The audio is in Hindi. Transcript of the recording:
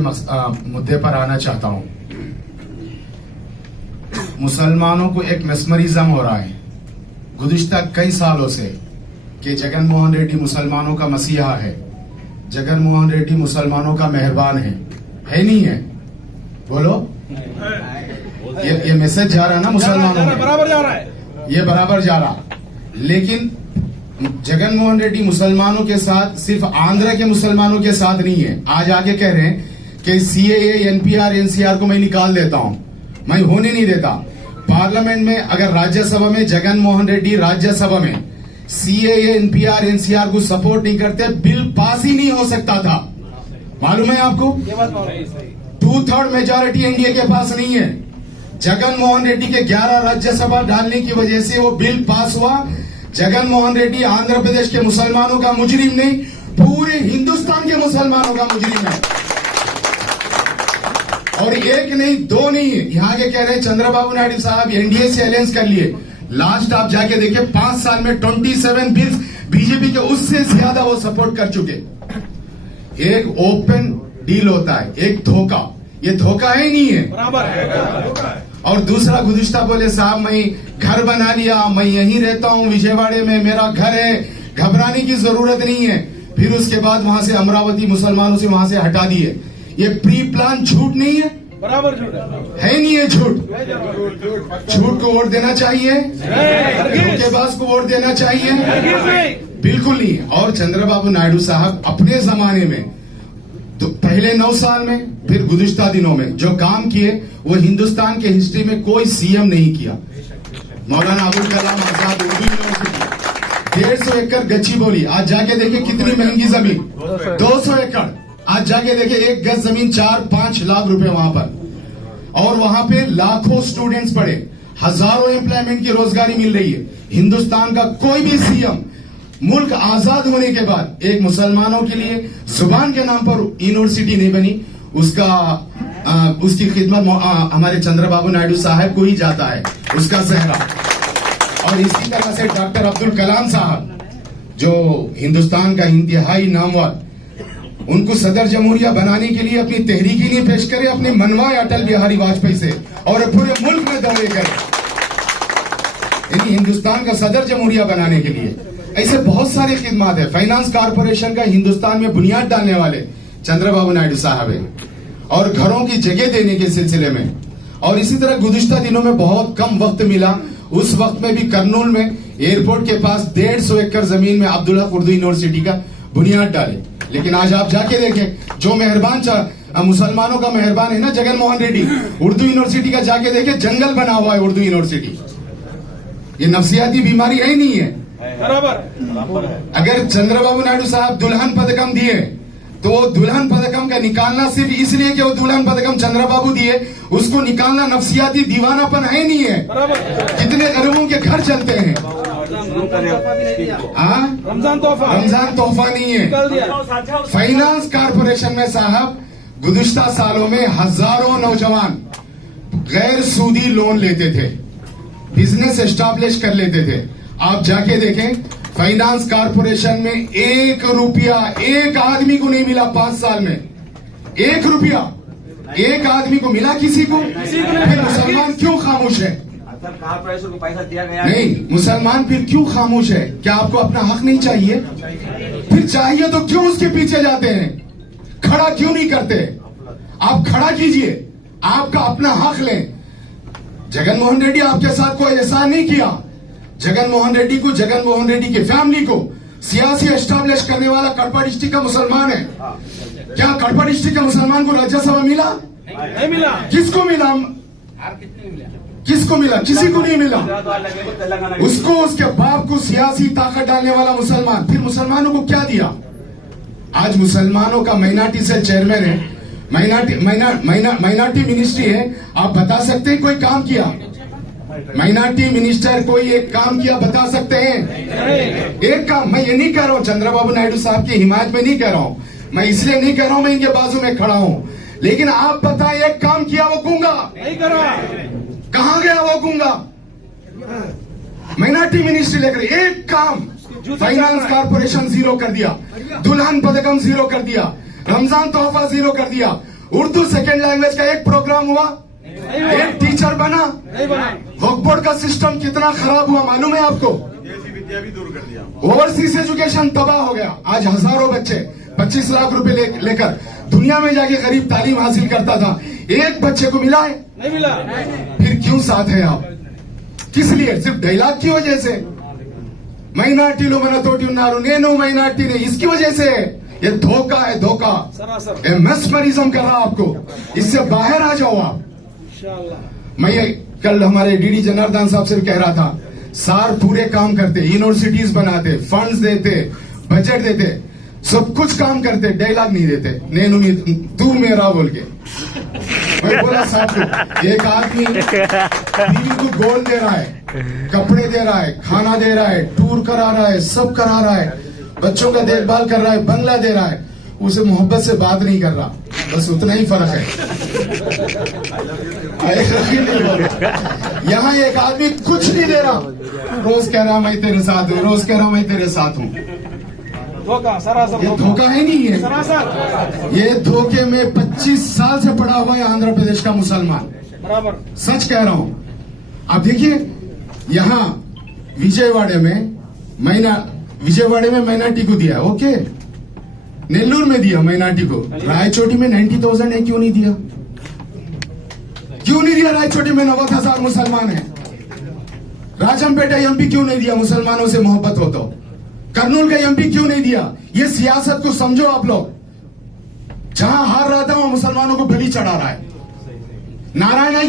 मुद्दे पर आना चाहता हूं। मुसलमानों को एक मेस्मरिज्म हो रहा है गुज़िश्ता कई सालों से कि जगन मोहन रेड्डी मुसलमानों का मसीहा है, जगन मोहन रेड्डी मुसलमानों का मेहरबान है नहीं है? बोलो, ये मैसेज जा रहा है ना मुसलमानों में, बराबर जा रहा है, ये बराबर जा रहा। लेकिन जगन मोहन रेड्डी मुसलमानों के साथ, सिर्फ आंध्र के मुसलमानों के साथ नहीं है। आज आके कह रहे हैं कि सीएए, एनपीआर, एनसीआर को मैं निकाल देता हूं, मैं होने नहीं देता। पार्लियामेंट में अगर राज्यसभा में जगन मोहन रेड्डी राज्यसभा में सीएए, एनपीआर, एनसीआर को सपोर्ट नहीं करते, बिल पास ही नहीं हो सकता था। मालूम है आपको? 2/3 मेजॉरिटी एनडीए के पास नहीं है। जगन मोहन रेड्डी के 11 राज्यसभा डालने की वजह से वो बिल पास हुआ। जगन मोहन रेड्डी आंध्र प्रदेश के मुसलमानों का मुजरिम नहीं, पूरे हिंदुस्तान के मुसलमानों का मुजरिम है। और एक नहीं, दो नहीं, यहाँ के कह रहे हैं चंद्रबाबू नायडू साहब एनडीए से अलायंस कर लिए। लास्ट आप जाके देखिए 5 साल में 27 बिल्स बीजेपी के, उससे ज्यादा वो सपोर्ट कर चुके। एक ओपन डील होता है, एक धोखा, ये धोखा है नहीं है? बराबर है। और दूसरा गुज़िश्ता बोले साहब मैं घर बना लिया, मैं यहीं रहता हूं, विजयवाड़े में मेरा घर है, घबराने की जरूरत नहीं है। फिर उसके बाद वहां से अमरावती मुसलमानों से वहां से हटा दिए। ये प्री प्लान झूठ नहीं है? बराबर झूठ है नहीं है? झूठ को वोट देना चाहिए? धोखेबाज को वोट देना चाहिए? बिल्कुल नहीं। और चंद्रबाबू नायडू साहब अपने जमाने में तो पहले 9 साल में, फिर गुज़िश्ता दिनों में जो काम किए वो हिंदुस्तान के हिस्ट्री में कोई सीएम नहीं किया। मौलाना अबुल कलाम आजाद उर्दू यूनिवर्सिटी 150 एकड़ गच्चीबोली, आज जाके देखिए कितनी महंगी जमीन, 200 एकड़। आज जाके देखिए 1 गज जमीन 4-5 लाख रुपए वहां पर। और वहां पे लाखों स्टूडेंट्स पढ़े, हजारों एम्प्लॉयमेंट की रोजगारी मिल रही है। हिंदुस्तान का कोई भी सीएम मुल्क आजाद होने के बाद एक मुसलमानों के लिए जुबान के नाम पर यूनिवर्सिटी नहीं बनी, उसकी खिदमत हमारे चंद्रबाबू नायडू साहब को ही जाता है, उसका सेहरा। और इसी तरह से डॉक्टर अब्दुल कलाम साहब जो हिंदुस्तान का इंतहाई नामवर, उनको सदर जमहूरिया बनाने के लिए अपनी तहरीकी नहीं पेश करे, अपने मनवाए अटल बिहारी वाजपेयी से और पूरे मुल्क में दौरे करे, यानी हिंदुस्तान का सदर जमहूरिया बनाने के लिए। ऐसे बहुत सारी खिदमत है। फाइनेंस कॉर्पोरेशन का हिंदुस्तान में बुनियाद डालने वाले चंद्रबाबू नायडू साहब है, और घरों की जगह देने के सिलसिले में। और इसी तरह गुज़िश्ता दिनों में बहुत कम वक्त मिला, उस वक्त में भी कर्नूल में एयरपोर्ट के पास 150 एकड़ जमीन में अब्दुल्ला उर्दू यूनिवर्सिटी का बुनियाद डाले। लेकिन आज आप जाके देखें, जो मेहरबान मुसलमानों का मेहरबान है ना जगन मोहन रेड्डी, उर्दू यूनिवर्सिटी का जाके देखे जंगल बना हुआ है उर्दू यूनिवर्सिटी। ये नफसियाती बीमारी है नहीं है? बराबर। अगर चंद्रबाबू नायडू साहब दुल्हन पदकम दिए तो दुल्हन पदकम का निकालना सिर्फ इसलिए कि वो दुल्हन पदकम चंद्रबाबू दिए, उसको निकालना नफसियाती दीवानापन है नहीं है? कितने गरीबों के घर चलते हैं। रमजान तोहफा नहीं है। फाइनेंस कॉर्पोरेशन में साहब गुज़िश्ता सालों में हजारों नौजवान गैर सूदी लोन लेते थे, बिजनेस एस्टैब्लिश कर लेते थे। आप जाके देखें, फाइनेंस कॉर्पोरेशन में 1 रुपया एक आदमी को नहीं मिला 5 साल में। 1 रुपया एक आदमी को मिला किसी को? फिर मुसलमान क्यों खामोश है? कॉर्पोरेशन को पैसा दिया गया नहीं, मुसलमान फिर क्यों खामोश है? क्या आपको अपना हक नहीं चाहिए? फिर चाहिए तो क्यों उसके पीछे जाते हैं? खड़ा क्यों नहीं करते? आप खड़ा कीजिए, आपका अपना हक लें। जगन मोहन रेड्डी आपके साथ कोई एहसान नहीं किया। जगन मोहन रेड्डी को, जगन मोहन रेड्डी की फैमिली को सियासी एस्टैब्लिश करने वाला कड़पा डिस्ट्रिक्ट का मुसलमान है। क्या कड़पा डिस्ट्रिक्ट के मुसलमान को राज्यसभा मिला? नहीं मिला। किसको मिला? किसको मिला? किसी को नहीं मिला। उसको, उसके बाप को सियासी ताकत डालने वाला मुसलमान। फिर मुसलमानों को क्या दिया? आज मुसलमानों का माइनॉरिटी सेल चेयरमैन है, माइनॉरिटी मिनिस्ट्री है। आप बता सकते हैं कोई काम किया? माइनॉरिटी मिनिस्टर कोई एक काम किया बता सकते हैं? एक काम। मैं ये नहीं कह रहा हूं, चंद्रबाबू नायडू साहब की हिमायत में नहीं कह रहा हूं, मैं इसलिए नहीं कह रहा हूं, मैं इनके बाजू में खड़ा हूं। लेकिन आप बताएं, एक काम किया वो गूंगा? नहीं करा। कहां गया वो गूंगा? माइनॉरिटी मिनिस्ट्री लेकर एक काम, फाइनेंस कॉर्पोरेशन 0 कर दिया, दुल्हन पदकम 0 कर दिया, रमजान तोहफा 0 कर दिया, उर्दू सेकेंड लैंग्वेज का एक प्रोग्राम हुआ, एक टीचर बना। नहीं बना। वक्फ बोर्ड का सिस्टम कितना खराब हुआ मालूम है आपको? देसी विद्या भी दूर कर दिया। ओवरसीज एजुकेशन तबाह हो गया। आज हजारों बच्चे 25 लाख रुपए लेकर दुनिया में जाके गरीब तालीम हासिल करता था, एक बच्चे को मिला है? नहीं मिला। फिर क्यों साथ है आप? किस लिए? सिर्फ डायलॉग की वजह से? మైనార్టీలు మనతోటి ఉన్నారు, నేను మైనార్టీని, इसकी वजह से? ये धोखा है, धोखा। सरासर। ये मेस्मरिज्म कर रहा आपको। इससे बाहर आ जाओ आप। इंशाअल्लाह। मैं कल हमारे डीडी जनार्दन साहब से कह रहा था, सार पूरे काम करते, यूनिवर्सिटीज बनाते, फंड्स देते, बजट देते, सब कुछ काम करते, डायलॉग नहीं देते। तू मेरा बोल के मैं बोला साहब को, एक आदमी बीवी को गोल्ड दे रहा है, कपड़े दे रहा है, खाना दे रहा है, टूर करा रहा है, सब करा रहा है, बच्चों का देखभाल कर रहा है, बंगला दे रहा है, उसे मोहब्बत से बात नहीं कर रहा। बस उतना ही फर्क है। यहाँ एक आदमी कुछ नहीं दे रहा, रोज कह रहा मैं तेरे साथ हूँ, रोज कह रहा मैं तेरे साथ हूँ। धोखा, सरासर ये धोखा है नहीं है? सरासर। ये धोखे में 25 साल से पड़ा हुआ है आंध्र प्रदेश का मुसलमान। बराबर। सच कह रहा हूं। अब देखिए, यहाँ विजयवाड़े में माइनॉरिटी को दिया, ओके, नेल्लूर में दिया माइनॉरिटी को, रायचोटी में 90,000 है, क्यों नहीं दिया? क्यों नहीं दिया? रायचोटी में 90,000 मुसलमान है। राजमपेटा एमपी क्यों नहीं दिया? मुसलमानों से मोहब्बत हो तो। कर्नूल का एमपी क्यों नहीं दिया? ये सियासत को समझो आप लोग। जहां हार रहा था वहां मुसलमानों को बलि चढ़ा रहा है। नारायण